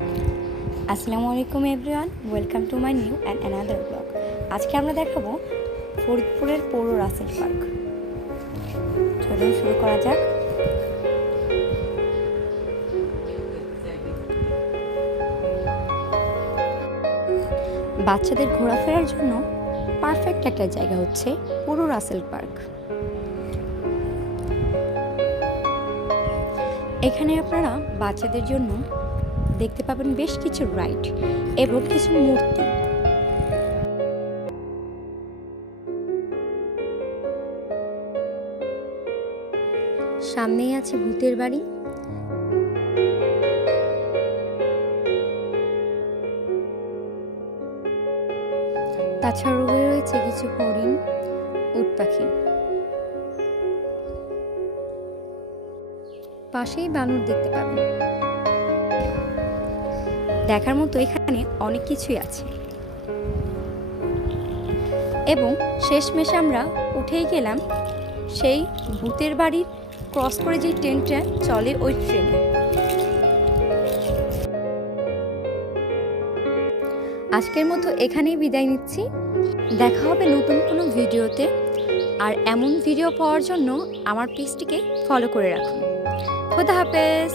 আসসালামু আলাইকুম everyone, welcome to my new and another blog. আজকে আমরা দেখাবো ফরিদপুরের পৌর রাসেল পার্ক। চলুন শুরু করা যাক। বাচ্চাদের ঘোরাফেরার জন্য পারফেক্ট একটা জায়গা হচ্ছে পৌর রাসেল পার্ক। এখানে আপনারা বাচ্চাদের জন্য দেখতে পাবেন বেশ কিছু রাইড এবং কিছু মূর্তি। সামনেই আছে ভূতের বাড়ি। তাছাড়াও রয়েছে কিছু হরিণ, উট পাখি। পাশেই বানর দেখতে পাবেন। দেখার মতো এখানে অনেক কিছুই আছে এবং শেষমেশ আমরা উঠেই গেলাম সেই ভূতের বাড়ির ক্রস করে যে ট্রেনটা চলে ওই ট্রেনে। আজকের মতো এখানেই বিদায় নিচ্ছি। দেখা হবে নতুন কোনো ভিডিওতে। আর এমন ভিডিও পাওয়ার জন্য আমার পেজটিকে ফলো করে রাখুন। খোদা হাফেজ।